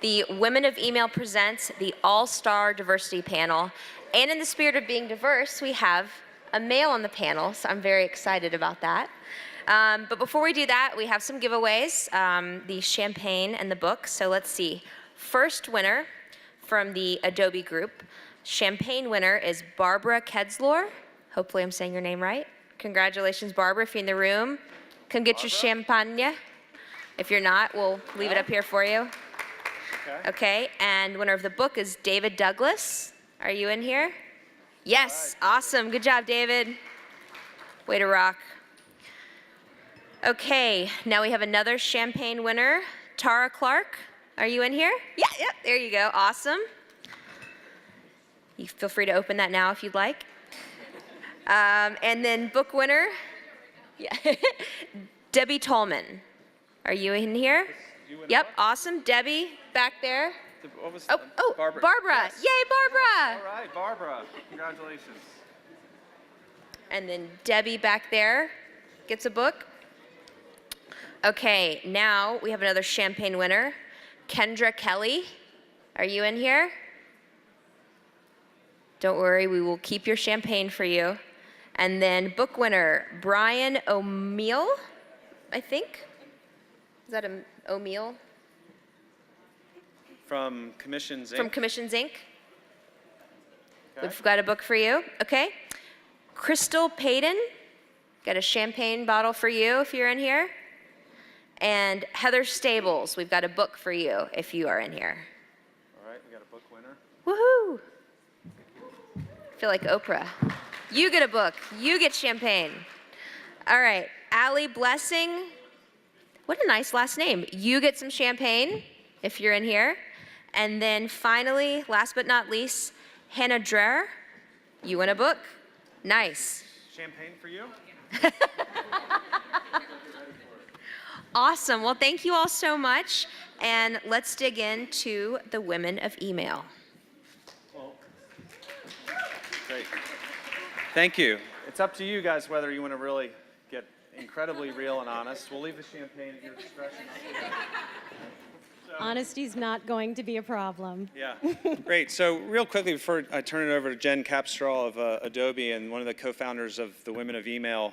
The Women of Email presents the All-Star Diversity Panel. And in the spirit of being diverse, we have a male on the panel, so I'm very excited about that. But before we do that, we have some giveaways, the champagne and the book. So let's see. First winner from the Adobe group. Champagne winner is Barbara Kedslor. Hopefully I'm saying your name right. Congratulations, Barbara. If you're in the room, come get your champagne. If you're not, we'll leave it up here for you. Okay, and winner of the book is David Douglas. Are you in here? Yes, awesome. Good job, David. Way to rock. Okay, now we have another champagne winner, Tara Clark. Are you in here? Yeah, there you go. Awesome. You feel free to open that now if you'd like. And then book winner, Debbie Tolman. Are you in here? Yep, awesome. Debbie, back there. Barbara. Yes. Yay, Barbara. All right, Barbara. Congratulations. And then Debbie back there gets a book. Okay, now we have another champagne winner, Kendra Kelly. Are you in here? Don't worry, we will keep your champagne for you. And then book winner, Brian O'Meal, I think. Is that O'Meal? From Commissions Inc. From Commissions Inc. Okay. We've got a book for you. Okay. Crystal Payton, got a champagne bottle for you if you're in here. And Heather Stables, we've got a book for you if you are in here. All right, we got a book winner. Woohoo! I feel like Oprah. You get a book. You get champagne. All right, Allie Blessing. What a nice last name. You get some champagne if you're in here. And then finally, last but not least, Hannah Dreher. You win a book. Nice. Champagne for you. Awesome. Well, thank you all so much. And let's dig into the Women of Email. Great. Thank you. It's up to you guys whether you want to really get incredibly real and honest. We'll leave the champagne at your discretion. Honesty's not going to be a problem. Yeah, great. So real quickly before I turn it over to Jen Capstraw of Adobe and one of the co-founders of the Women of Email,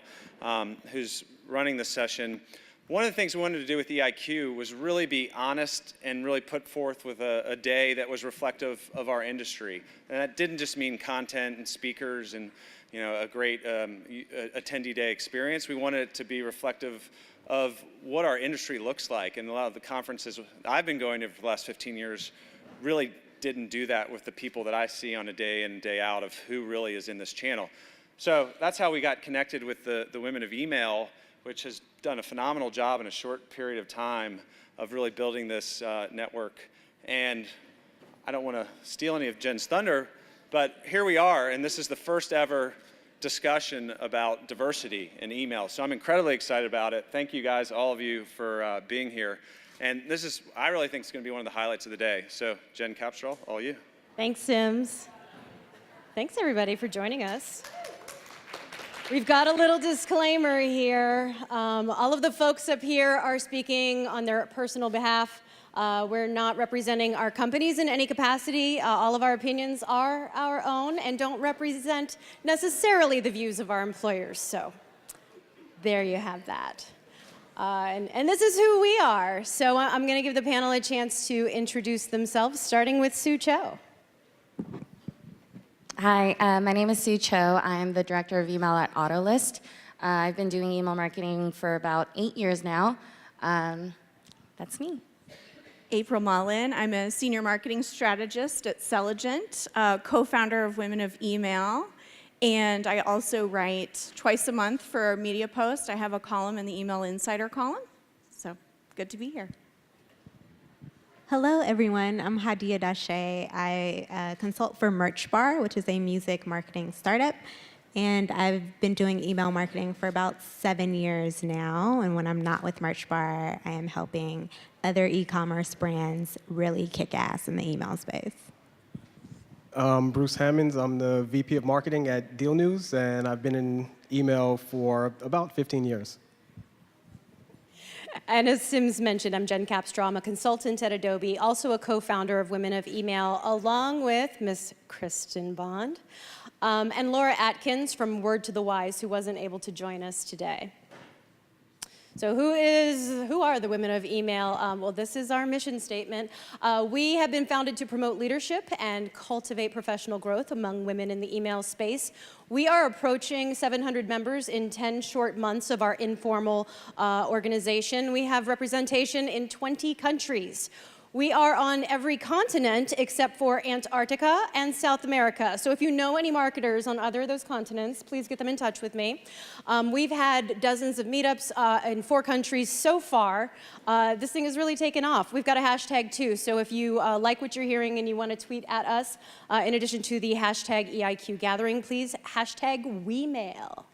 who's running this session, one of the things we wanted to do with EiQ was really be honest and really put forth with a day that was reflective of our industry. And that didn't just mean content and speakers and a great attendee day experience. We wanted it to be reflective of what our industry looks like. And a lot of the conferences I've been going to for the last 15 years really didn't do that with the people that I see on a day in and day out of who really is in this channel. So that's how we got connected with the Women of Email, which has done a phenomenal job in a short period of time of really building this network. And I don't want to steal any of Jen's thunder, but here we are, and this is the first ever discussion about diversity in email. So I'm incredibly excited about it. Thank you guys, all of you, for being here. And this is, I really think it's going to be one of the highlights of the day. So Jen Capstraw, all you. Thanks, Sims. Thanks, everybody, for joining us. We've got a little disclaimer here. All of the folks up here are speaking on their personal behalf. We're not representing our companies in any capacity. All of our opinions are our own and don't represent necessarily the views of our employers. So there you have that. And this is who we are. So I'm going to give the panel a chance to introduce themselves, starting with Sue Cho. Hi, my name is Sue Cho. I'm the director of email at Autolist. I've been doing email marketing for about 8 years now. That's me. April Mullen. I'm a senior marketing strategist at Celigent, co-founder of Women of Email, and I also write twice a month for Media Post. I have a column in the Email Insider column, so good to be here. Hello, everyone. I'm Hadia Dashe. I consult for Merch Bar, which is a music marketing startup. And I've been doing email marketing for about 7 years now. And when I'm not with Merch Bar, I am helping other e-commerce brands really kick ass in the email space. Bruce Hammonds. I'm the VP of Marketing at Deal News, and I've been in email for about 15 years. And as Sims mentioned, I'm Jen Capstraw. I'm a consultant at Adobe, also a co-founder of Women of Email, along with Miss Kristen Bond and Laura Atkins from Word to the Wise, who wasn't able to join us today. So who are the Women of Email? Well, this is our mission statement. We have been founded to promote leadership and cultivate professional growth among women in the email space. We are approaching 700 members in 10 short months of our informal organization. We have representation in 20 countries. We are on every continent except for Antarctica and South America. So if you know any marketers on either of those continents, please get them in touch with me. We've had dozens of meetups in 4 countries so far. This thing has really taken off. We've got a hashtag too, so if you like what you're hearing and you want to tweet at us, in addition to the hashtag EiQ gathering, please hashtag WeMail.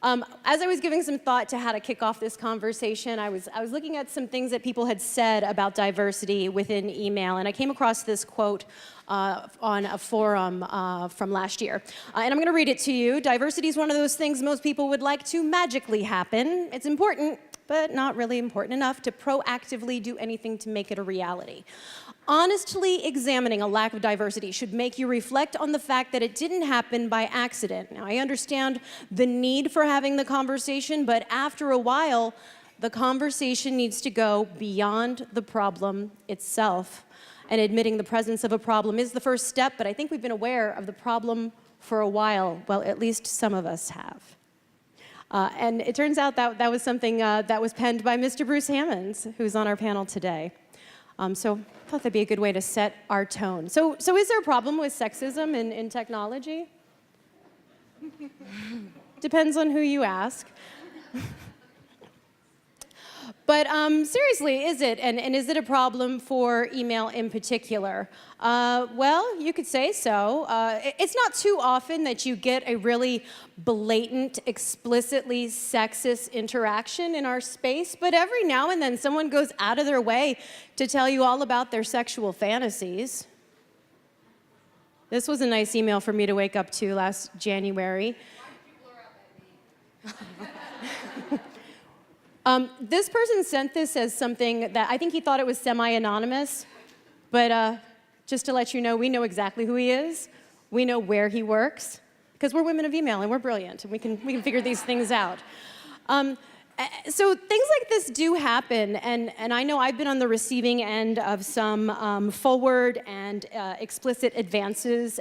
As I was giving some thought to how to kick off this conversation, I was looking at some things that people had said about diversity within email, and I came across this quote on a forum from last year. And I'm going to read it to you. Diversity is one of those things most people would like to magically happen. It's important, but not really important enough to proactively do anything to make it a reality. Honestly examining a lack of diversity should make you reflect on the fact that it didn't happen by accident. Now, I understand the need for having the conversation, but after a while, the conversation needs to go beyond the problem itself. And admitting the presence of a problem is the first step, but I think we've been aware of the problem for a while. Well, at least some of us have. And it turns out that that was something that was penned by Mr. Bruce Hammonds, who's on our panel today. So I thought that'd be a good way to set our tone. So is there a problem with sexism in technology? Depends on who you ask. But seriously, is it? And is it a problem for email in particular? Well, you could say so. It's not too often that you get a really blatant, explicitly sexist interaction in our space, but every now and then someone goes out of their way to tell you all about their sexual fantasies. This was a nice email for me to wake up to last January. This person sent this as something that I think he thought it was semi-anonymous, but just to let you know, we know exactly who he is. We know where he works, because we're women of email and we're brilliant, and we can figure these things out. So things like this do happen, and I know I've been on the receiving end of some forward and explicit advances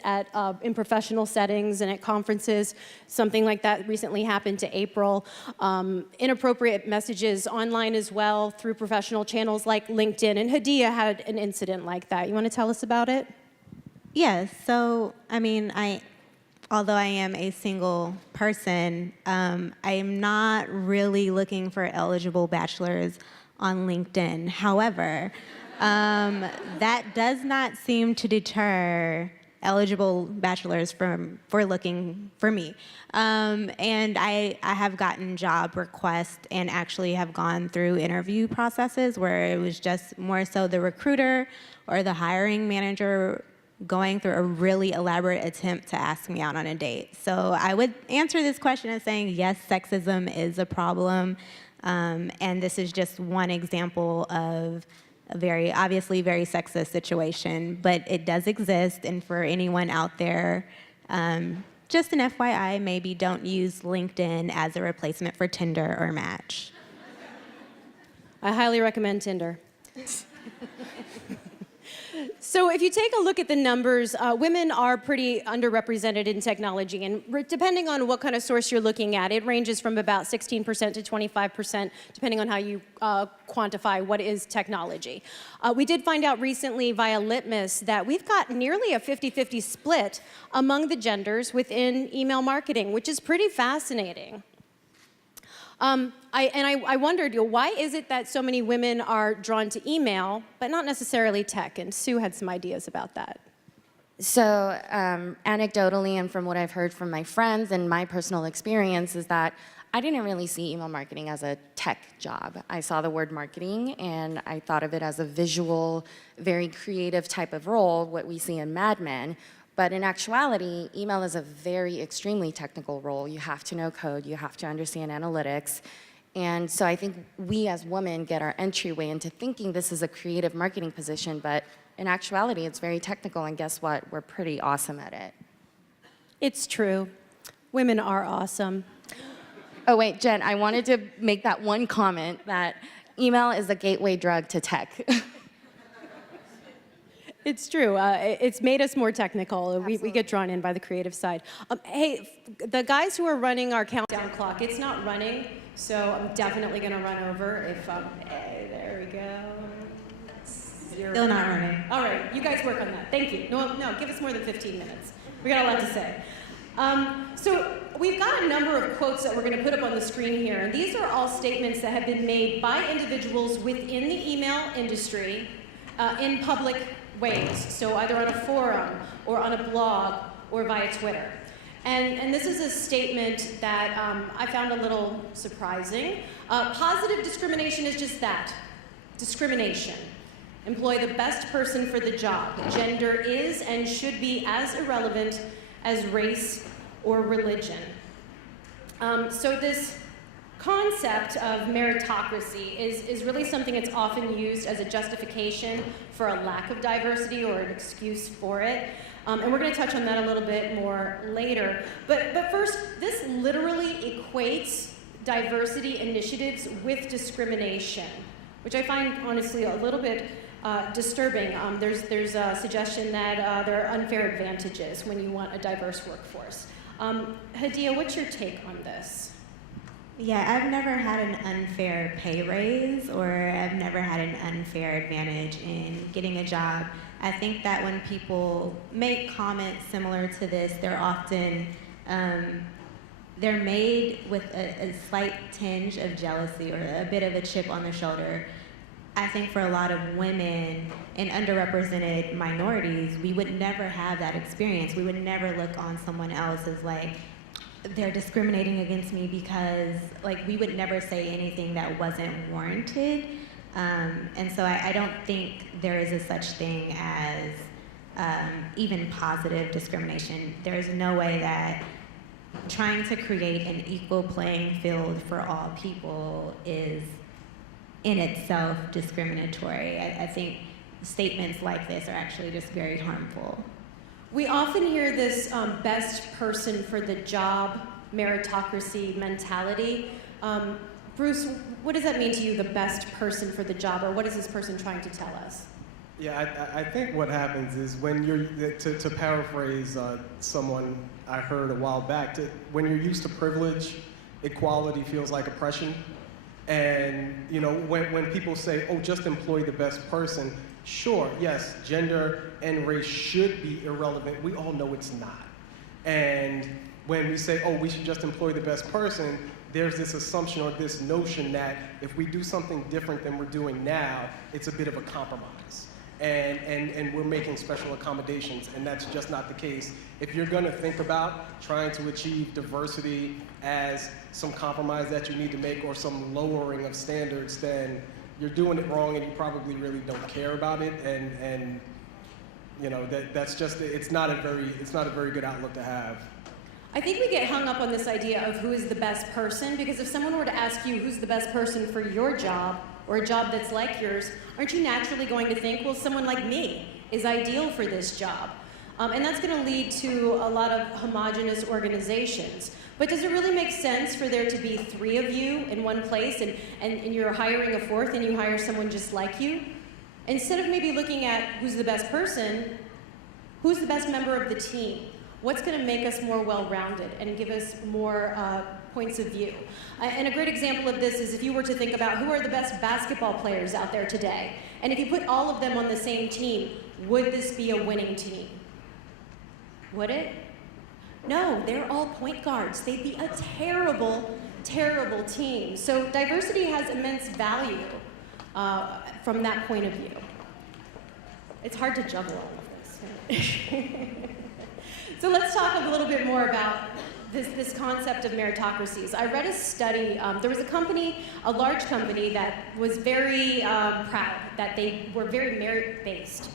in professional settings and at conferences. Something like that recently happened to April. Inappropriate messages online as well through professional channels like LinkedIn, and Hadia had an incident like that. You want to tell us about it? Yes, so, I mean, although I am a single person, I am not really looking for eligible bachelors on LinkedIn. However, that does not seem to deter eligible bachelors for looking for me. And I have gotten job requests and actually have gone through interview processes where it was just more so the recruiter or the hiring manager going through a really elaborate attempt to ask me out on a date. So I would answer this question as saying, yes, sexism is a problem, and this is just one example of a obviously very sexist situation, but it does exist, and for anyone out there, just an FYI, maybe don't use LinkedIn as a replacement for Tinder or Match. I highly recommend Tinder. So if you take a look at the numbers, women are pretty underrepresented in technology, and depending on what kind of source you're looking at, it ranges from about 16% to 25%, depending on how you quantify what is technology. We did find out recently via Litmus that we've got nearly a 50-50 split among the genders within email marketing, which is pretty fascinating. I wondered, why is it that so many women are drawn to email, but not necessarily tech? And Sue had some ideas about that. So anecdotally, and from what I've heard from my friends and my personal experience, is that I didn't really see email marketing as a tech job. I saw the word marketing, and I thought of it as a visual, very creative type of role, what we see in Mad Men. But in actuality, email is a very extremely technical role. You have to know code, you have to understand analytics, And so I think we as women get our entryway into thinking this is a creative marketing position, but in actuality, it's very technical, and guess what? We're pretty awesome at it. It's true. Women are awesome. Oh, wait, Jen, I wanted to make that one comment that email is a gateway drug to tech. It's true. It's made us more technical. We get drawn in by the creative side. Hey, the guys who are running our countdown clock, it's not running, so I'm definitely going to run over. Hey, there we go. Still not running. All right, you guys work on that. Thank you. No, give us more than 15 minutes. We got a lot to say. So we've got a number of quotes that we're going to put up on the screen here, and these are all statements that have been made by individuals within the email industry in public ways, so either on a forum or on a blog or via Twitter. And this is a statement that I found a little surprising. Positive discrimination is just that, discrimination. Employ the best person for the job. Gender is and should be as irrelevant as race or religion. So this concept of meritocracy is really something that's often used as a justification for a lack of diversity or an excuse for it. And we're going to touch on that a little bit more later. But first, this literally equates diversity initiatives with discrimination, which I find honestly a little bit disturbing. There's a suggestion that there are unfair advantages when you want a diverse workforce. Hadia, what's your take on this? Yeah, I've never had an unfair pay raise, or I've never had an unfair advantage in getting a job. I think that when people make comments similar to this, they're often, they're made with a slight tinge of jealousy or a bit of a chip on their shoulder. I think for a lot of women and underrepresented minorities, we would never have that experience. We would never look on someone else as like, they're discriminating against me because, like, we would never say anything that wasn't warranted. And so I don't think there is a such thing as even positive discrimination. There's no way that trying to create an equal playing field for all people is in itself discriminatory. I think statements like this are actually just very harmful. We often hear this best person for the job meritocracy mentality. Bruce, what does that mean to you, the best person for the job, or what is this person trying to tell us? Yeah, I think what happens is when you're, to paraphrase someone I heard a while back, when you're used to privilege, equality feels like oppression. And you know, when people say, oh, just employ the best person, sure, yes, gender and race should be irrelevant. We all know it's not. And when we say, oh, we should just employ the best person, there's this assumption or this notion that if we do something different than we're doing now, it's a bit of a compromise. And we're making special accommodations, and that's just not the case. If you're gonna think about trying to achieve diversity as some compromise that you need to make or some lowering of standards, then you're doing it wrong and you probably really don't care about it, and you know, that's just, it's not a very good outlook to have. I think we get hung up on this idea of who is the best person, because if someone were to ask you who's the best person for your job, or a job that's like yours, aren't you naturally going to think, well, someone like me is ideal for this job? And that's going to lead to a lot of homogenous organizations. But does it really make sense for there to be 3 of you in one place, and you're hiring a 4th and you hire someone just like you? Instead of maybe looking at who's the best person, who's the best member of the team? What's going to make us more well-rounded and give us more points of view? And a great example of this is if you were to think about who are the best basketball players out there today, and if you put all of them on the same team, would this be a winning team? Would it? No, they're all point guards. They'd be a terrible, terrible team. So diversity has immense value from that point of view. It's hard to juggle all of this. So let's talk a little bit more about this concept of meritocracies. I read a study, there was a company, a large company that was very proud that they were very merit-based.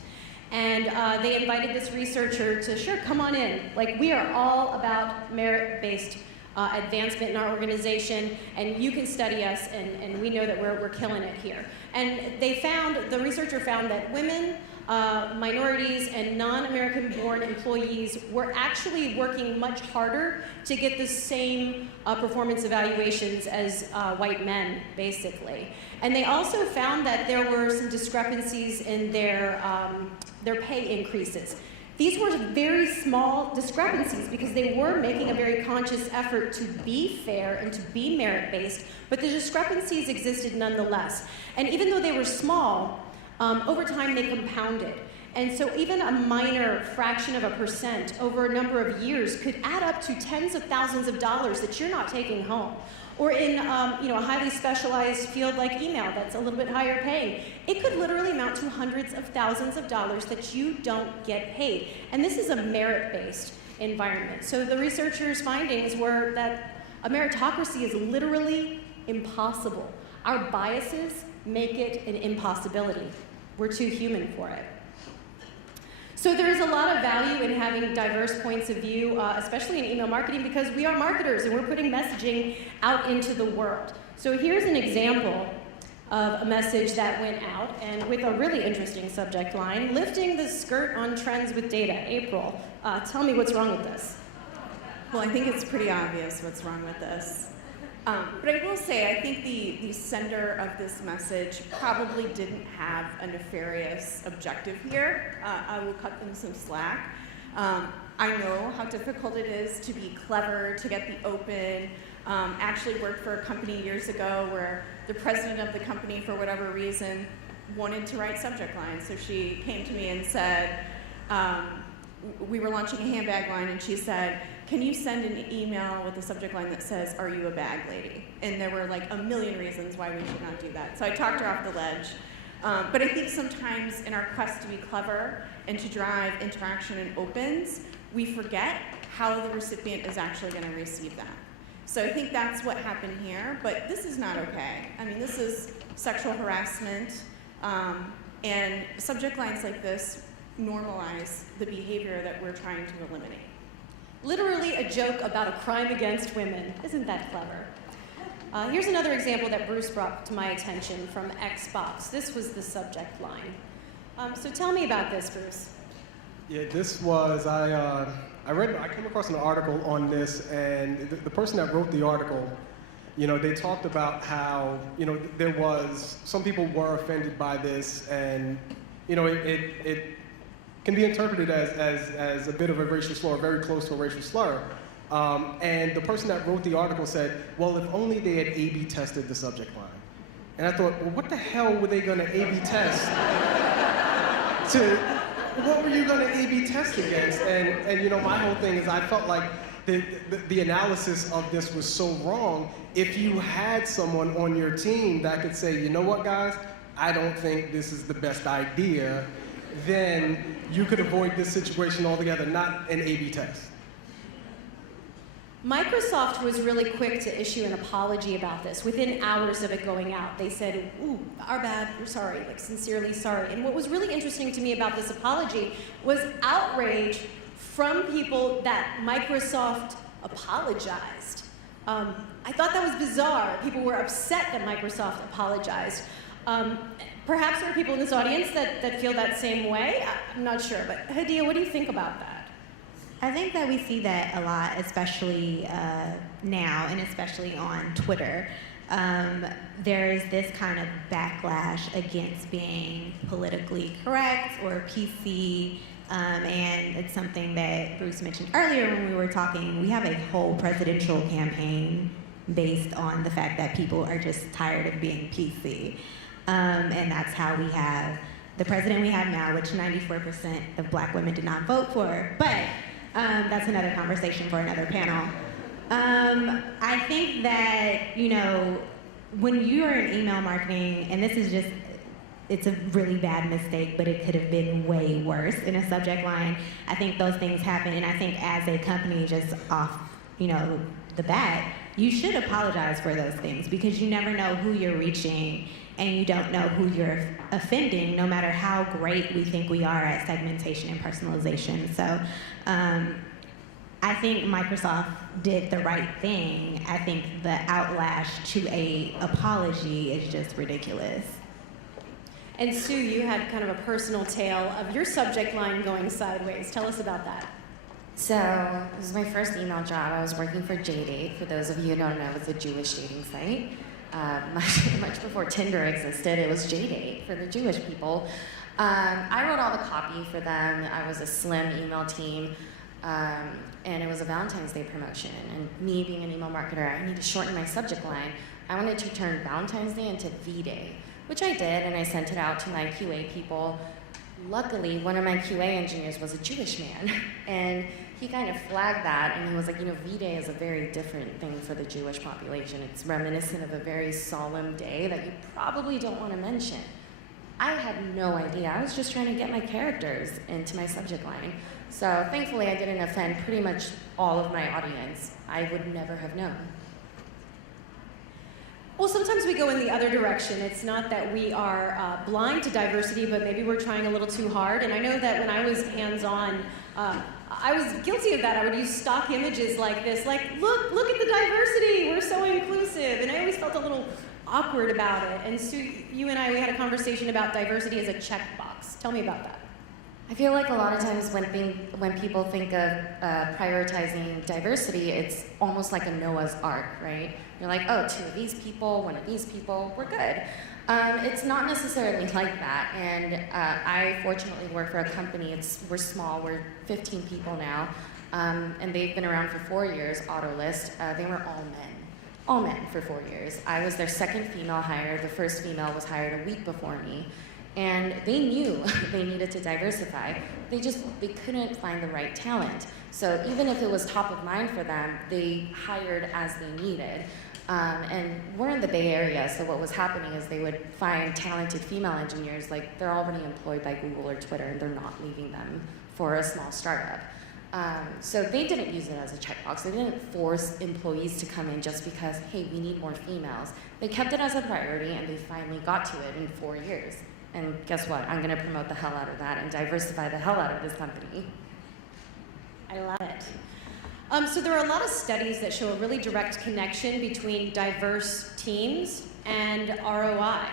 And they invited this researcher to, sure, come on in. Like, we are all about merit-based advancement in our organization, and you can study us, and we know that we're killing it here. And the researcher found that women, minorities, and non-American born employees were actually working much harder to get the same performance evaluations as white men, basically. And they also found that there were some discrepancies in their pay increases. These were very small discrepancies because they were making a very conscious effort to be fair and to be merit-based, but the discrepancies existed nonetheless. And even though they were small, over time they compounded. And so even a minor fraction of a percent over a number of years could add up to tens of thousands of dollars that you're not taking home. Or in a highly specialized field like email that's a little bit higher paying, it could literally amount to hundreds of thousands of dollars that you don't get paid. And this is a merit-based environment. So the researchers' findings were that a meritocracy is literally impossible. Our biases make it an impossibility. We're too human for it. So there is a lot of value in having diverse points of view, especially in email marketing, because we are marketers and we're putting messaging out into the world. So here's an example of a message that went out, and with a really interesting subject line: lifting the skirt on trends with data. April, tell me what's wrong with this. Well, I think it's pretty obvious what's wrong with this. But I will say, I think the sender of this message probably didn't have a nefarious objective here. I will cut them some slack. I know how difficult it is to be clever, to get the open. Actually worked for a company years ago where the president of the company, for whatever reason, wanted to write subject lines. So she came to me and said, we were launching a handbag line, and she said, can you send an email with a subject line that says, are you a bag lady? And there were like a million reasons why we should not do that. So I talked her off the ledge. But I think sometimes in our quest to be clever and to drive interaction and opens, we forget how the recipient is actually going to receive that. So I think that's what happened here, but this is not okay. I mean, this is sexual harassment, and subject lines like this normalize the behavior that we're trying to eliminate. Literally a joke about a crime against women. Isn't that clever? Here's another example that Bruce brought to my attention from Xbox. This was the subject line. So tell me about this, Bruce. Yeah, this was, I came across an article on this, and the person that wrote the article, they talked about how, there was, some people were offended by this, and, it can be interpreted as a bit of a racial slur, very close to a racial slur. And the person that wrote the article said, well, if only they had A/B tested the subject line. And I thought, well, what the hell were they going to A/B test? What were you going to A/B test against? And my whole thing is, I felt like the analysis of this was so wrong. If you had someone on your team that could say, you know what, guys, I don't think this is the best idea, then you could avoid this situation altogether, not an A/B test. Microsoft was really quick to issue an apology about this. Within hours of it going out, they said, ooh, our bad, we're sorry, like sincerely sorry. And what was really interesting to me about this apology was outrage from people that Microsoft apologized. I thought that was bizarre. People were upset that Microsoft apologized. Perhaps there are people in this audience that feel that same way. I'm not sure, but Hadia, what do you think about that? I think that we see that a lot, especially now, and especially on Twitter. There's this kind of backlash against being politically correct or PC, and it's something that Bruce mentioned earlier when we were talking. We have a whole presidential campaign based on the fact that people are just tired of being PC. And that's how we have the president we have now, which 94% of black women did not vote for. But that's another conversation for another panel. I think that, when you are in email marketing, and this is just, it's a really bad mistake, but it could have been way worse in a subject line. I think those things happen, and I think as a company, just off, the bat, you should apologize for those things, because you never know who you're reaching, and you don't know who you're offending, no matter how great we think we are at segmentation and personalization. So I think Microsoft did the right thing. I think the outlash to a apology is just ridiculous. And Sue, you had kind of a personal tale of your subject line going sideways. Tell us about that. So this was my first email job. I was working for JDate. For those of you who don't know, it's a Jewish dating site. Much before Tinder existed, it was JDate for the Jewish people. I wrote all the copy for them. I was a slim email team. And it was a Valentine's Day promotion. And me being an email marketer, I need to shorten my subject line. I wanted to turn Valentine's Day into V-Day, which I did, and I sent it out to my QA people. Luckily, one of my QA engineers was a Jewish man, and he kind of flagged that, and he was like, V-Day is a very different thing for the Jewish population. It's reminiscent of a very solemn day that you probably don't want to mention. I had no idea. I was just trying to get my characters into my subject line. So thankfully, I didn't offend pretty much all of my audience. I would never have known. Well, sometimes we go in the other direction. It's not that we are blind to diversity, but maybe we're trying a little too hard. And I know that when I was hands-on, I was guilty of that. I would use stock images like this, like, look at the diversity, we're so inclusive. And I always felt a little awkward about it. And Sue, you and we had a conversation about diversity as a checkbox. Tell me about that. I feel like a lot of times when people think of prioritizing diversity, it's almost like a Noah's Ark, right? You're like, oh, 2 of these people, 1 of these people, we're good. It's not necessarily like that, and I fortunately work for a company. We're small, we're 15 people now, and they've been around for 4 years, Autolist. They were all men for 4 years. I was their second female hire. The first female was hired a week before me. And they knew they needed to diversify. They couldn't find the right talent. So even if it was top of mind for them, they hired as they needed. And we're in the Bay Area, so what was happening is they would find talented female engineers, like they're already employed by Google or Twitter, and they're not leaving them for a small startup. So they didn't use it as a checkbox. They didn't force employees to come in just because, hey, we need more females. They kept it as a priority, and they finally got to it in 4 years. And guess what? I'm going to promote the hell out of that and diversify the hell out of this company. I love it. So there are a lot of studies that show a really direct connection between diverse teams and ROI.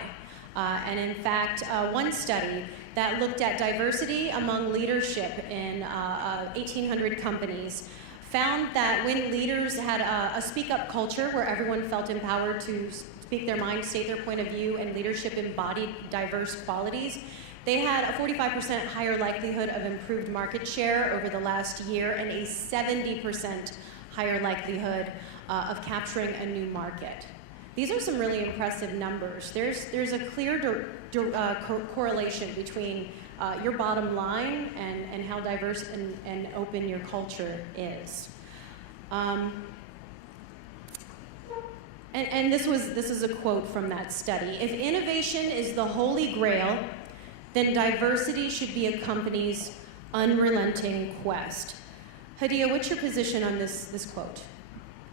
And in fact, one study that looked at diversity among leadership in 1,800 companies found that when leaders had a speak-up culture where everyone felt empowered to speak their mind, state their point of view, and leadership embodied diverse qualities, they had a 45% higher likelihood of improved market share over the last year and a 70% higher likelihood of capturing a new market. These are some really impressive numbers. There's a clear correlation between your bottom line and how diverse and open your culture is. And this is a quote from that study. If innovation is the holy grail, then diversity should be a company's unrelenting quest. Hadia, what's your position on this quote?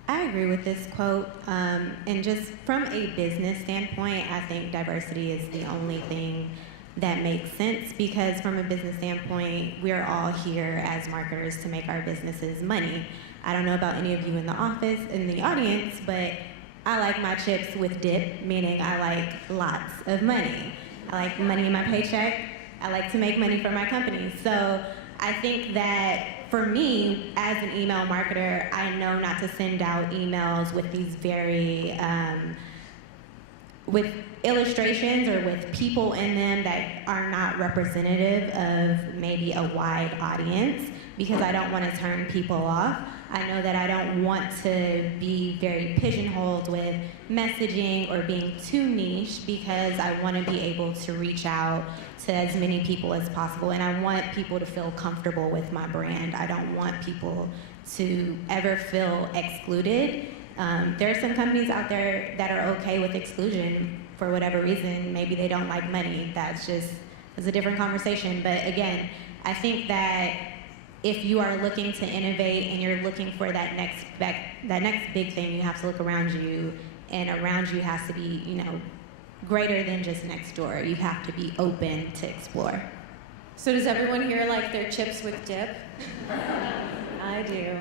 I agree with this quote. And just from a business standpoint, I think diversity is the only thing that makes sense, because from a business standpoint, we're all here as marketers to make our businesses money. I don't know about any of you in the office, in the audience, but I like my chips with dip, meaning I like lots of money. I like money in my paycheck. I like to make money for my company. So I think that for me, as an email marketer, I know not to send out emails with these very, with illustrations or with people in them that are not representative of maybe a wide audience, because I don't want to turn people off. I know that I don't want to be very pigeonholed with messaging or being too niche, because I want to be able to reach out to as many people as possible, and I want people to feel comfortable with my brand. I don't want people to ever feel excluded. There are some companies out there that are okay with exclusion for whatever reason. Maybe they don't like money. That's a different conversation. But again, I think that if you are looking to innovate and you're looking for that next big thing, you have to look around you, and around you has to be, greater than just next door. You have to be open to explore. So does everyone here like their chips with dip? I do.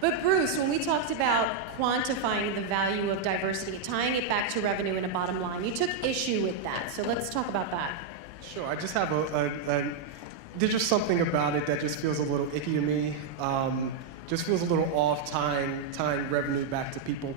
But Bruce, when we talked about quantifying the value of diversity, tying it back to revenue and a bottom line, you took issue with that. So let's talk about that. Sure, I just have there's just something about it that just feels a little icky to me. Just feels a little off tying revenue back to people.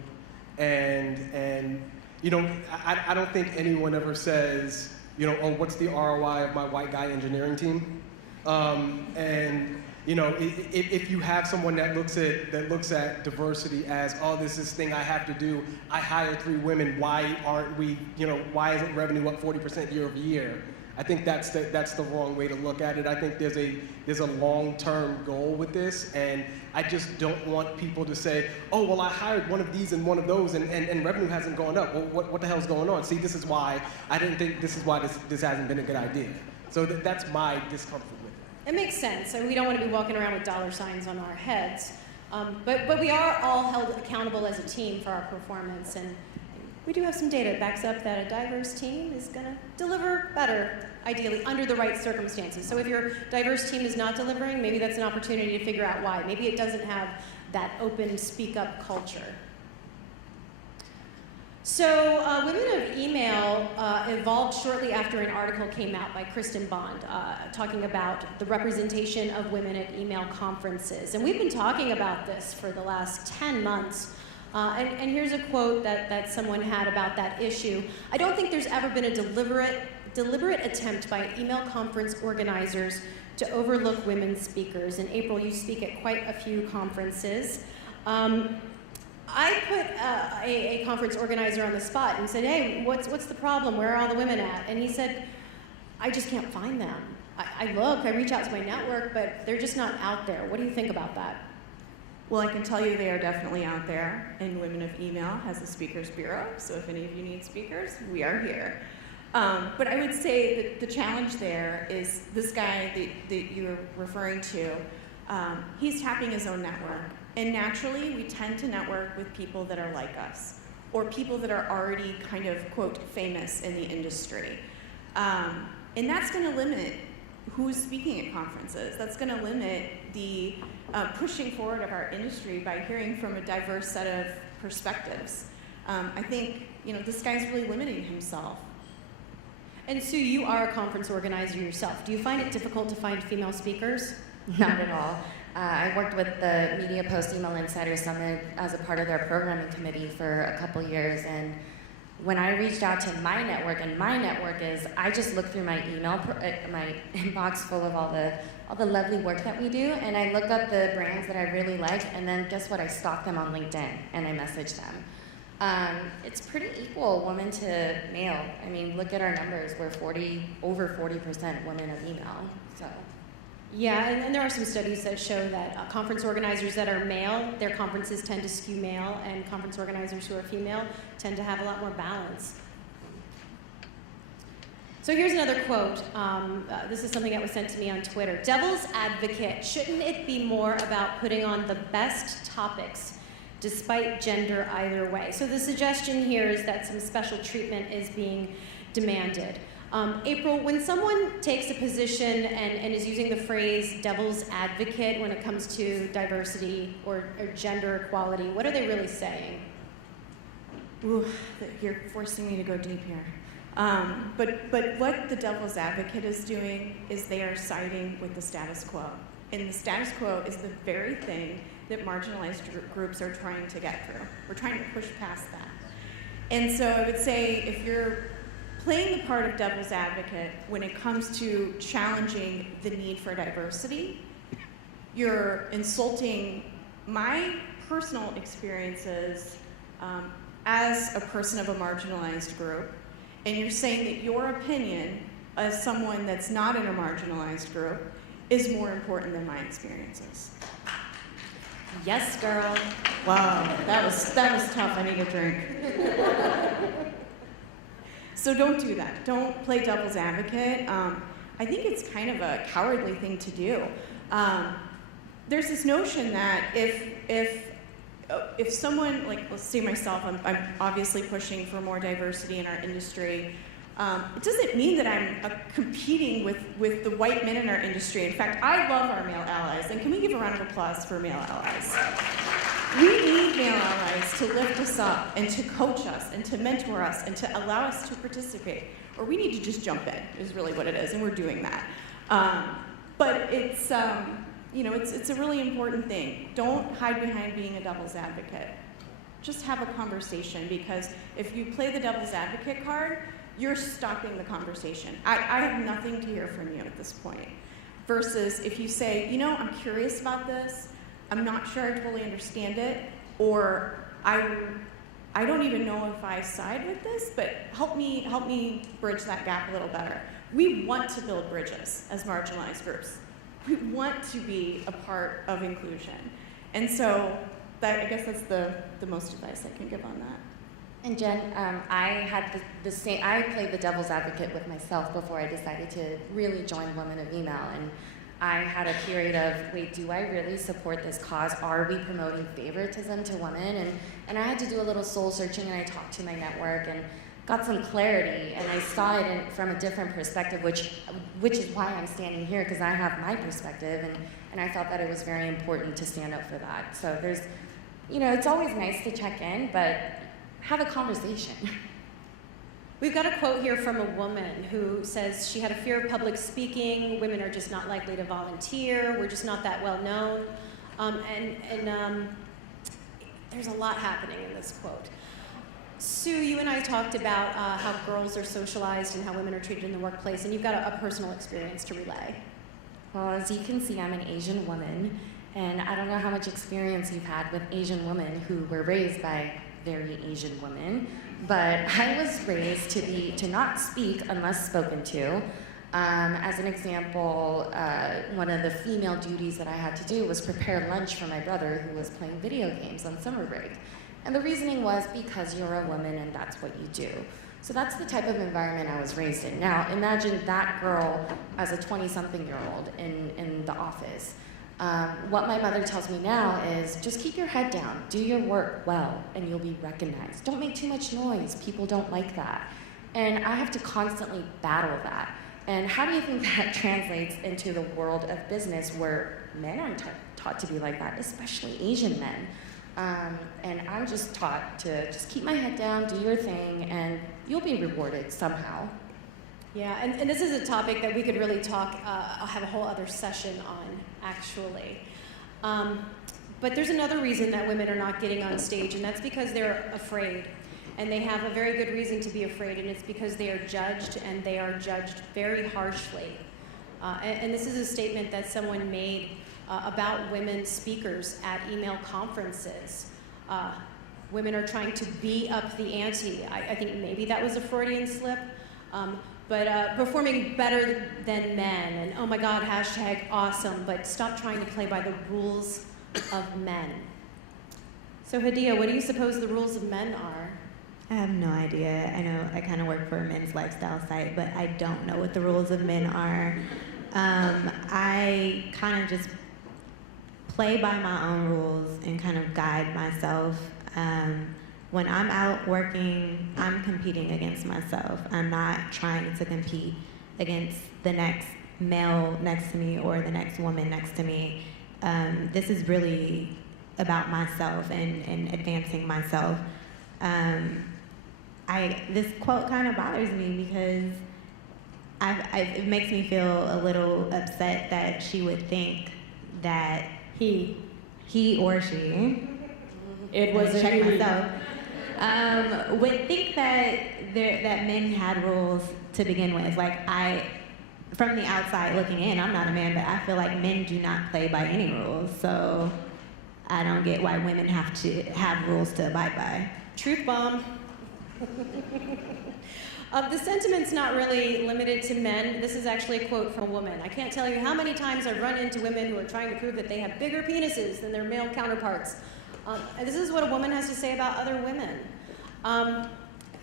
And you know, I don't think anyone ever says, you know, oh, what's the ROI of my white guy engineering team? And you know, if you have someone that looks at diversity as, oh, this is thing I have to do. I hired 3 women. Why aren't we? You know, why isn't revenue up 40% year over year? I think that's the wrong way to look at it. I think there's a long-term goal with this, and I just don't want people to say, oh, well, I hired one of these and one of those, and revenue hasn't gone up. Well, what the hell's going on? See, this is why I didn't think this hasn't been a good idea. So that's my discomfort with it. It makes sense. And we don't want to be walking around with dollar signs on our heads. But we are all held accountable as a team for our performance. And we do have some data that backs up that a diverse team is going to deliver better, ideally, under the right circumstances. So if your diverse team is not delivering, maybe that's an opportunity to figure out why. Maybe it doesn't have that open, speak-up culture. So Women of Email evolved shortly after an article came out by Kristen Bond talking about the representation of women at email conferences. And we've been talking about this for the last 10 months. And here's a quote that someone had about that issue. I don't think there's ever been a deliberate attempt by email conference organizers to overlook women speakers. In April, you speak at quite a few conferences. I put a conference organizer on the spot and said, hey, what's the problem? Where are all the women at? And he said, I just can't find them. I look, I reach out to my network, but they're just not out there. What do you think about that? Well, I can tell you they are definitely out there, and Women of Email has a speakers bureau, so if any of you need speakers, we are here. But I would say that the challenge there is this guy that you're referring to, he's tapping his own network. And naturally, we tend to network with people that are like us, or people that are already kind of, quote, famous in the industry. And that's going to limit who's speaking at conferences. That's going to limit the pushing forward of our industry by hearing from a diverse set of perspectives. I think, you know, this guy's really limiting himself. And Sue, you are a conference organizer yourself. Do you find it difficult to find female speakers? Not at all. I worked with the Media Post Email Insider Summit as a part of their programming committee for a couple years, and when I reached out to my network, and my network is, I just look through my email, my inbox full of all the lovely work that we do, and I look up the brands that I really like, and then guess what? I stalk them on LinkedIn, and I message them. It's pretty equal, woman to male. I mean, look at our numbers. We're over 40% women of email, so. Yeah, and there are some studies that show that conference organizers that are male, their conferences tend to skew male, and conference organizers who are female tend to have a lot more balance. So here's another quote. This is something that was sent to me on Twitter. Devil's advocate, shouldn't it be more about putting on the best topics despite gender either way? So the suggestion here is that some special treatment is being demanded. April, when someone takes a position and is using the phrase devil's advocate when it comes to diversity or gender equality, what are they really saying? Ooh, you're forcing me to go deep here. But what the devil's advocate is doing is they are siding with the status quo. And the status quo is the very thing that marginalized groups are trying to get through. We're trying to push past that. And so I would say if you're playing the part of devil's advocate when it comes to challenging the need for diversity, you're insulting my personal experiences as a person of a marginalized group, and you're saying that your opinion as someone that's not in a marginalized group is more important than my experiences. Yes, girl. Wow, that was tough. I need a drink. So don't do that. Don't play devil's advocate. I think it's kind of a cowardly thing to do. There's this notion that if someone, like, let's say myself, I'm obviously pushing for more diversity in our industry. It doesn't mean that I'm competing with the white men in our industry. In fact, I love our male allies. And can we give a round of applause for male allies? We need male allies to lift us up and to coach us and to mentor us and to allow us to participate. Or we need to just jump in, is really what it is, and we're doing that. But it's, it's a really important thing. Don't hide behind being a devil's advocate. Just have a conversation, because if you play the devil's advocate card, you're stopping the conversation. I have nothing to hear from you at this point. Versus if you say, I'm curious about this, I'm not sure I totally understand it, or I don't even know if I side with this, but help me bridge that gap a little better. We want to build bridges as marginalized groups. We want to be a part of inclusion. And so I guess that's the most advice I can give on that. And Jen, I had the same. I played the devil's advocate with myself before I decided to really join Women of Email, and I had a period of, wait, do I really support this cause? Are we promoting favoritism to women? And I had to do a little soul searching, and I talked to my network and got some clarity, and I saw it from a different perspective, which is why I'm standing here, because I have my perspective, and I felt that it was very important to stand up for that. So there's, it's always nice to check in, but have a conversation. We've got a quote here from a woman who says she had a fear of public speaking. Women are just not likely to volunteer. We're just not that well known. There's a lot happening in this quote. Sue, you and I talked about how girls are socialized and how women are treated in the workplace, and you've got a personal experience to relay. Well, as you can see, I'm an Asian woman, and I don't know how much experience you've had with Asian women who were raised by very Asian women, but I was raised to not speak unless spoken to. As an example, one of the female duties that I had to do was prepare lunch for my brother who was playing video games on summer break. And the reasoning was because you're a woman and that's what you do. So that's the type of environment I was raised in. Now, imagine that girl as a 20-something-year-old in the office. What my mother tells me now is just keep your head down, do your work well, and you'll be recognized. Don't make too much noise, people don't like that. And I have to constantly battle that. And how do you think that translates into the world of business where men aren't taught to be like that, especially Asian men? And I'm just taught to just keep my head down, do your thing, and you'll be rewarded somehow. Yeah, and this is a topic that we could really talk, I'll have a whole other session on, actually. But there's another reason that women are not getting on stage, and that's because they're afraid. And they have a very good reason to be afraid, and it's because they are judged, and they are judged very harshly. And this is a statement that someone made about women speakers at email conferences. Women are trying to be up the ante. I think maybe that was a Freudian slip. But performing better than men, and oh my God, hashtag awesome, but stop trying to play by the rules of men. So Hadiya, what do you suppose the rules of men are? I have no idea. I know I kind of work for a men's lifestyle site, but I don't know what the rules of men are. I kind of just play by my own rules and kind of guide myself. When I'm out working, I'm competing against myself. I'm not trying to compete against the next male next to me or the next woman next to me. This is really about myself and advancing myself. This quote kind of bothers me because it makes me feel a little upset that she would think that he or she, it was check myself, would think that men had rules to begin with. Like from the outside looking in, I'm not a man, but I feel like men do not play by any rules. So I don't get why women have to have rules to abide by. Truth bomb. The sentiment's not really limited to men. This is actually a quote from a woman. I can't tell you how many times I've run into women who are trying to prove that they have bigger penises than their male counterparts. And this is what a woman has to say about other women.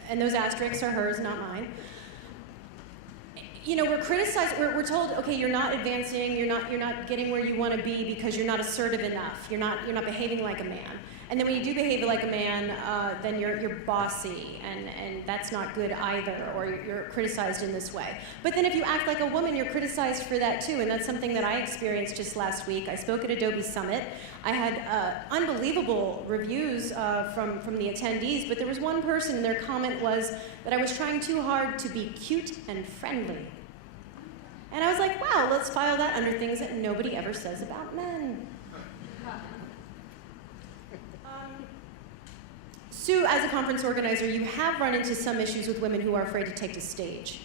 And those asterisks are hers, not mine. We're criticized, we're told, okay, you're not advancing, you're not getting where you want to be because you're not assertive enough. You're not behaving like a man. And then when you do behave like a man, then you're bossy, and that's not good either, or you're criticized in this way. But then if you act like a woman, you're criticized for that too, and that's something that I experienced just last week. I spoke at Adobe Summit. I had unbelievable reviews from the attendees, but there was one person, and their comment was that I was trying too hard to be cute and friendly. And I was like, wow, let's file that under things that nobody ever says about men. Sue, as a conference organizer, you have run into some issues with women who are afraid to take the stage.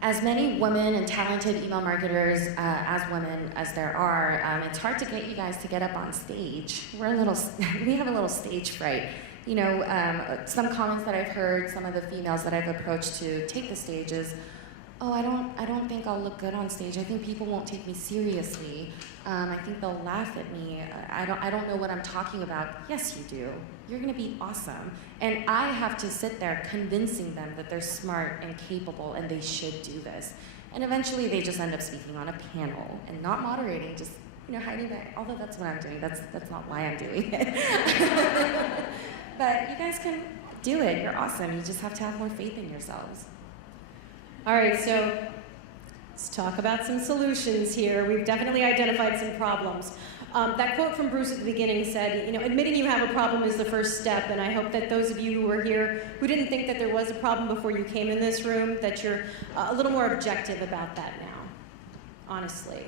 As many women and talented email marketers as women as there are, it's hard to get you guys to get up on stage. We have a little stage fright. You know, some comments that I've heard, some of the females that I've approached to take the stage is, oh, I don't think I'll look good on stage. I think people won't take me seriously. I think they'll laugh at me. I don't know what I'm talking about. Yes, you do. You're gonna be awesome. And I have to sit there convincing them that they're smart and capable and they should do this. And eventually they just end up speaking on a panel and not moderating, just hiding back. Although that's what I'm doing. That's not why I'm doing it. But you guys can do it. You're awesome. You just have to have more faith in yourselves. All right, so let's talk about some solutions here. We've definitely identified some problems. That quote from Bruce at the beginning said, admitting you have a problem is the first step, and I hope that those of you who are here who didn't think that there was a problem before you came in this room, that you're a little more objective about that now, honestly.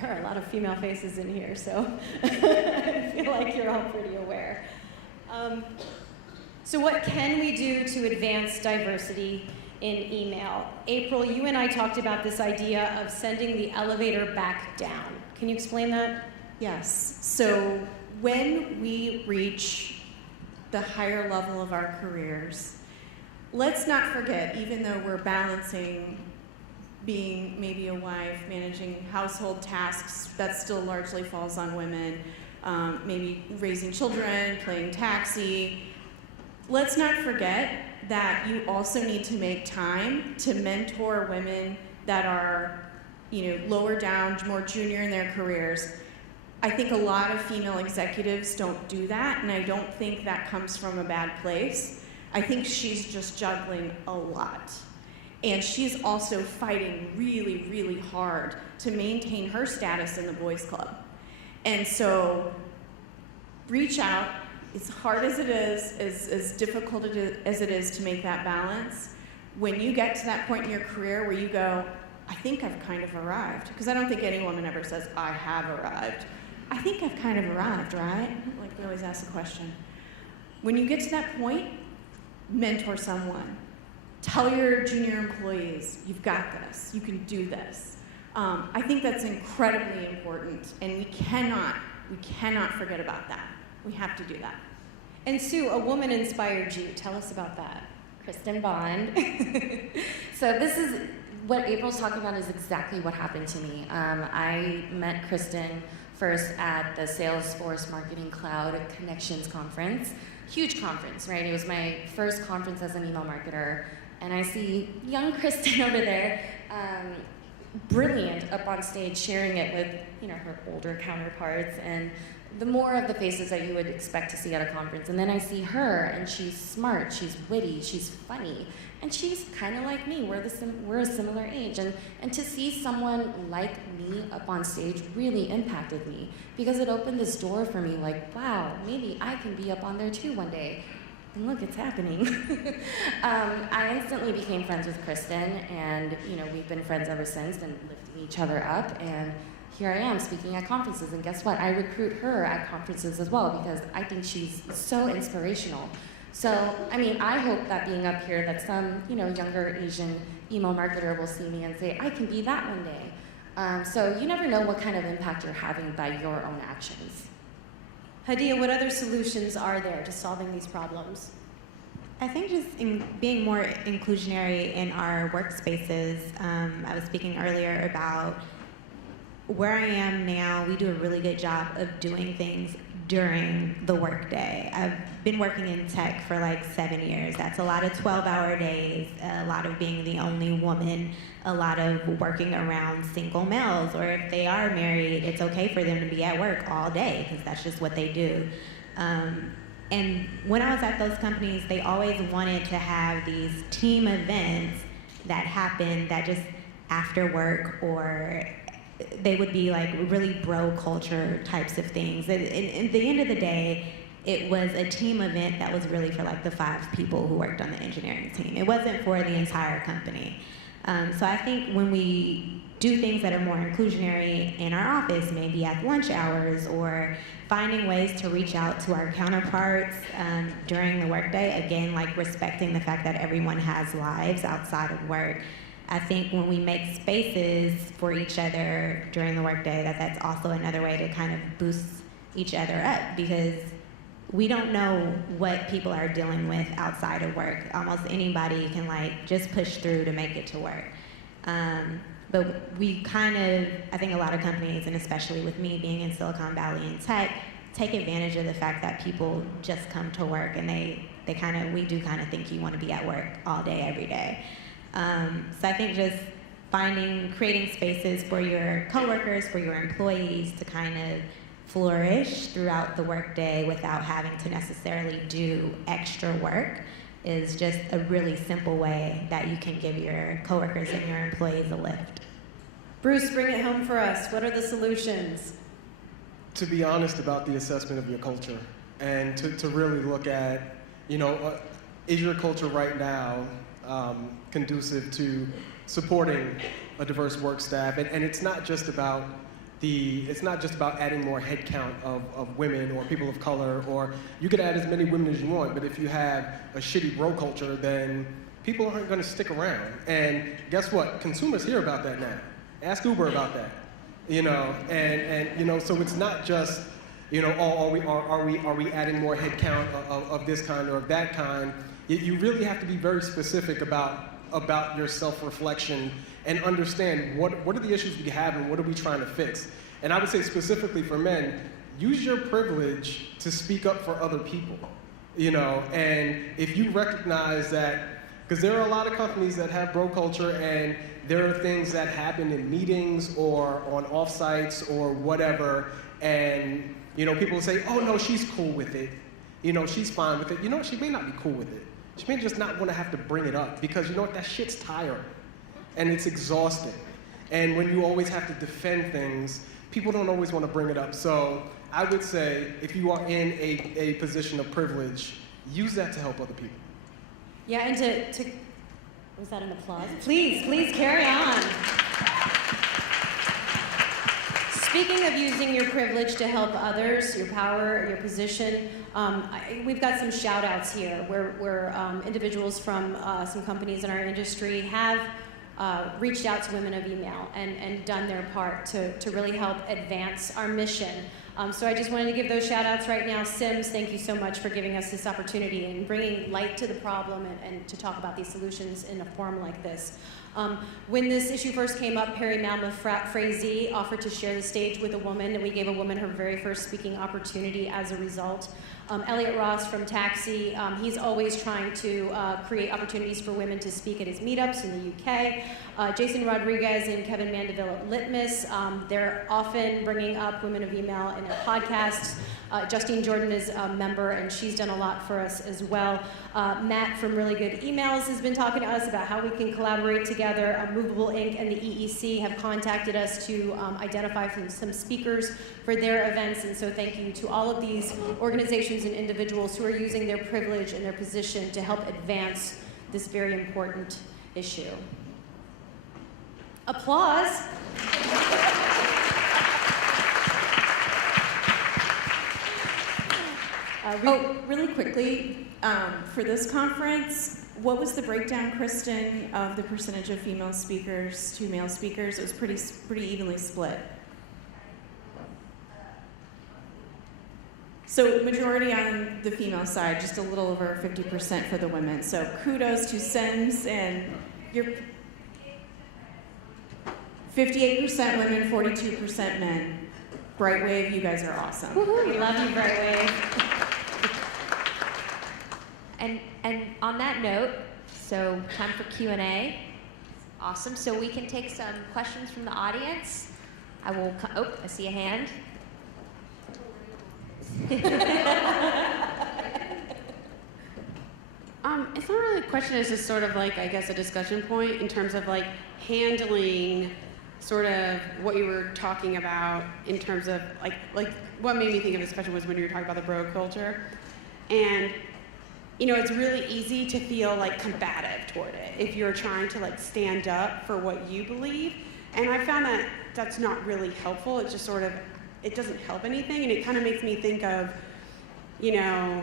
There are a lot of female faces in here, so I feel like you're all pretty aware. So what can we do to advance diversity in email? April, you and I talked about this idea of sending the elevator back down. Can you explain that? Yes. So when we reach the higher level of our careers, let's not forget, even though we're balancing being maybe a wife, managing household tasks, that still largely falls on women, maybe raising children, playing taxi. Let's not forget that you also need to make time to mentor women that are, lower down, more junior in their careers. I think a lot of female executives don't do that, and I don't think that comes from a bad place. I think she's just juggling a lot. And she's also fighting really, really hard to maintain her status in the boys' club. And so reach out. As hard as it is, as difficult as it is to make that balance, when you get to that point in your career where you go, I think I've kind of arrived, because I don't think any woman ever says, I have arrived. I think I've kind of arrived, right? Like we always ask the question. When you get to that point, mentor someone. Tell your junior employees, you've got this, you can do this. I think that's incredibly important, and we cannot forget about that. We have to do that. And Sue, a woman inspired you. Tell us about that. Kristen Bond. So this is what April's talking about is exactly what happened to me. I met Kristen first at the Salesforce Marketing Cloud Connections Conference. Huge conference, right? It was my first conference as an email marketer. And I see young Kristen over there, brilliant up on stage, sharing it with her older counterparts and the more of the faces that you would expect to see at a conference. And then I see her, and she's smart, she's witty, she's funny, and she's kind of like me. We're a similar age. And to see someone like me up on stage really impacted me, because it opened this door for me, like, wow, maybe I can be up on there too one day. And look, it's happening. I instantly became friends with Kristen, and we've been friends ever since and lifting each other up. And here I am speaking at conferences, and guess what? I recruit her at conferences as well, because I think she's so inspirational. So, I hope that being up here, that some, younger Asian email marketer will see me and say, I can be that one day. So you never know what kind of impact you're having by your own actions. Hadia, what other solutions are there to solving these problems? I think just being more inclusionary in our workspaces. I was speaking earlier about where I am now. We do a really good job of doing things during the workday. I've been working in tech for like 7 years. That's a lot of 12-hour days, a lot of being the only woman, a lot of working around single males, or if they are married, it's okay for them to be at work all day because that's just what they do. And when I was at those companies, they always wanted to have these team events that happened that just after work, or they would be like really bro culture types of things. And at the end of the day, it was a team event that was really for like the 5 people who worked on the engineering team. It wasn't for the entire company. So I think when we do things that are more inclusionary in our office, maybe at lunch hours, or finding ways to reach out to our counterparts during the workday, again, like respecting the fact that everyone has lives outside of work. I think when we make spaces for each other during the workday, that's also another way to kind of boost each other up, because we don't know what people are dealing with outside of work. Almost anybody can like just push through to make it to work. But we kind of, I think a lot of companies, and especially with me being in Silicon Valley in tech, take advantage of the fact that people just come to work, and we do kind of think you want to be at work all day, every day. So I think just creating spaces for your coworkers, for your employees to kind of flourish throughout the workday without having to necessarily do extra work is just a really simple way that you can give your coworkers and your employees a lift. Bruce, bring it home for us. What are the solutions? To be honest about the assessment of your culture, and to really look at, is your culture right now conducive to supporting a diverse work staff? And it's not just about adding more headcount of women or people of color, or you could add as many women as you want, but if you have a shitty bro culture, then people aren't going to stick around. And guess what? Consumers hear about that now. Ask Uber about that. So it's not just, are we adding more headcount of this kind or of that kind? You really have to be very specific about your self-reflection and understand what are the issues we have and what are we trying to fix. And I would say specifically for men, use your privilege to speak up for other people. And if you recognize that, because there are a lot of companies that have bro culture, and there are things that happen in meetings or on offsites or whatever, and people say, oh no, she's cool with it. She's fine with it. She may not be cool with it. She may just not want to have to bring it up, because that shit's tiring and it's exhausting. And when you always have to defend things, people don't always want to bring it up. So I would say, if you are in a position of privilege, use that to help other people. Yeah, and to was that an applause? Please carry on. Speaking of using your privilege to help others, your power, your position, we've got some shout outs here where individuals from some companies in our industry have reached out to women of email and done their part to really help advance our mission. So I just wanted to give those shout outs right now. Sims, thank you so much for giving us this opportunity and bringing light to the problem and to talk about these solutions in a forum like this. When this issue first came up, Perry Malma-Frazee offered to share the stage with a woman, and we gave a woman her very first speaking opportunity as a result. Elliot Ross from Taxi, he's always trying to create opportunities for women to speak at his meetups in the UK. Jason Rodriguez and Kevin Mandeville at Litmus, they're often bringing up women of email in their podcasts. Justine Jordan is a member, and she's done a lot for us as well. Matt from Really Good Emails has been talking to us about how we can collaborate together. Movable Ink and the EEC have contacted us to identify some speakers for their events, and so thank you to all of these organizations and individuals who are using their privilege and their position to help advance this very important issue. Applause. Really quickly, for this conference, what was the breakdown, Kristen, of the percentage of female speakers to male speakers? It was pretty evenly split. So majority on the female side, just a little over 50% for the women. So kudos to Sims, and you're 58% women, 42% men. Brightwave, you guys are awesome. Woo-hoo. We love you, Brightwave. And on that note, so time for Q&A. Awesome. So we can take some questions from the audience. I see a hand. It's not really a question, it's just sort of like, I guess, a discussion point in terms of like handling sort of what you were talking about in terms of like what made me think of this question was when you were talking about the bro culture. And you know, it's really easy to feel like combative toward it if you're trying to like stand up for what you believe. And I found that that's not really helpful. It just sort of, it doesn't help anything. And it kind of makes me think of, you know,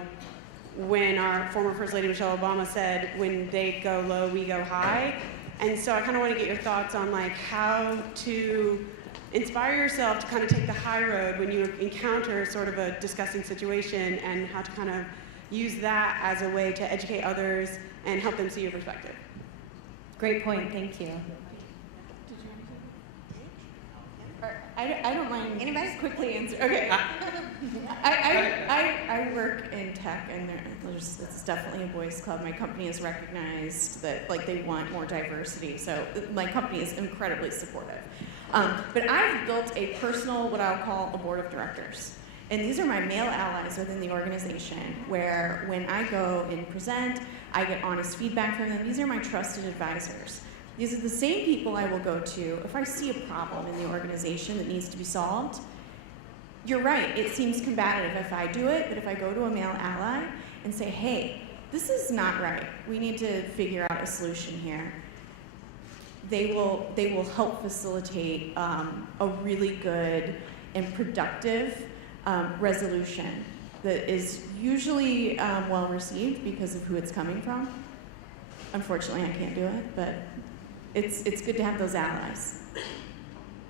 when our former First Lady Michelle Obama said, when they go low, we go high. And so I kind of want to get your thoughts on like how to inspire yourself to kind of take the high road when you encounter sort of a disgusting situation, and how to kind of use that as a way to educate others and help them see your perspective. Great point, thank you. I don't mind. Anybody? Quickly answer. Okay. I work in tech, and it's definitely a boys' club. My company has recognized that like they want more diversity, so my company is incredibly supportive. But I've built a personal, what I'll call a board of directors. And these are my male allies within the organization, where when I go and present, I get honest feedback from them. These are my trusted advisors. These are the same people I will go to if I see a problem in the organization that needs to be solved. You're right, it seems combative if I do it, but if I go to a male ally and say, hey, this is not right, we need to figure out a solution here, they will help facilitate a really good and productive resolution that is usually well received because of who it's coming from. Unfortunately, I can't do it, but it's good to have those allies.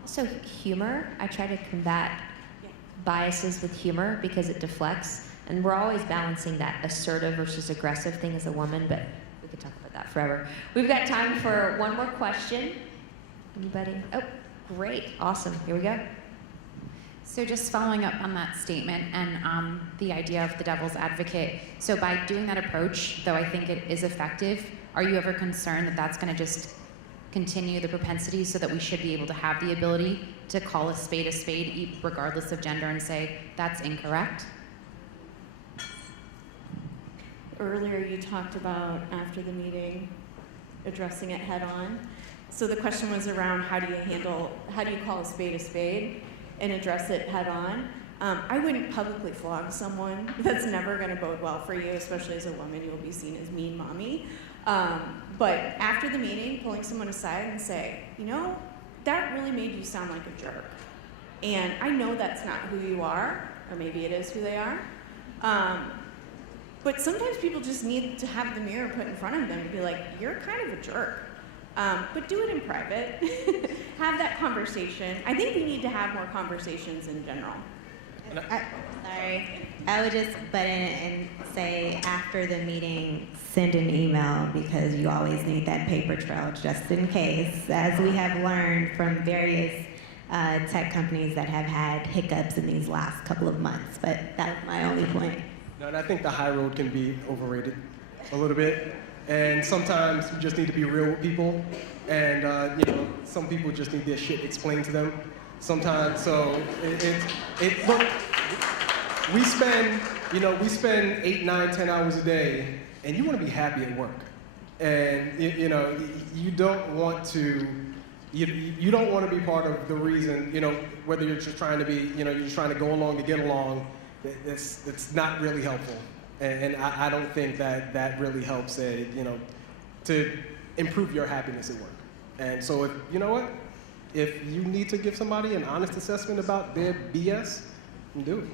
Also, humor. I try to combat biases with humor because it deflects. And we're always balancing that assertive versus aggressive thing as a woman, but we could talk about that forever. We've got time for one more question. Anybody? Oh, great. Awesome. Here we go. So just following up on that statement and the idea of the devil's advocate. So by doing that approach, though I think it is effective, are you ever concerned that that's going to just continue the propensity so that we should be able to have the ability to call a spade regardless of gender and say, that's incorrect? Earlier you talked about, after the meeting, addressing it head on. So the question was around how do you call a spade and address it head on. I wouldn't publicly flog someone. That's never gonna bode well for you, especially as a woman. You'll be seen as mean mommy. But after the meeting, pulling someone aside and say, you know, that really made you sound like a jerk. And I know that's not who you are, or maybe it is who they are. But sometimes people just need to have the mirror put in front of them and be like, you're kind of a jerk. But do it in private. Have that conversation. I think we need to have more conversations in general. I would just butt in and say after the meeting, send an email, because you always need that paper trail just in case, as we have learned from various tech companies that have had hiccups in these last couple of months. But that's my only point. No, and I think the high road can be overrated a little bit. And sometimes you just need to be real with people. And, you know, some people just need their shit explained to them sometimes. So look, we spend 8, 9, 10 hours a day, and you want to be happy at work. And, you know, you don't want to, you don't want to be part of the reason, you know, whether you're just trying to be, you know, you're just trying to go along to get along, it's not really helpful. And I don't think that really helps, you know, to improve your happiness at work. And so, you know what? If you need to give somebody an honest assessment about their BS, do it.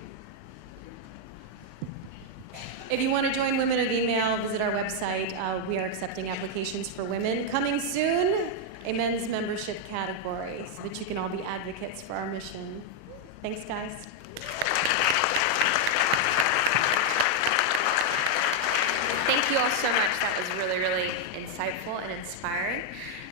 If you want to join Women of Email, visit our website. We are accepting applications for women. Coming soon, a men's membership category, so that you can all be advocates for our mission. Thanks, guys. Thank you all so much. That was really, really insightful and inspiring.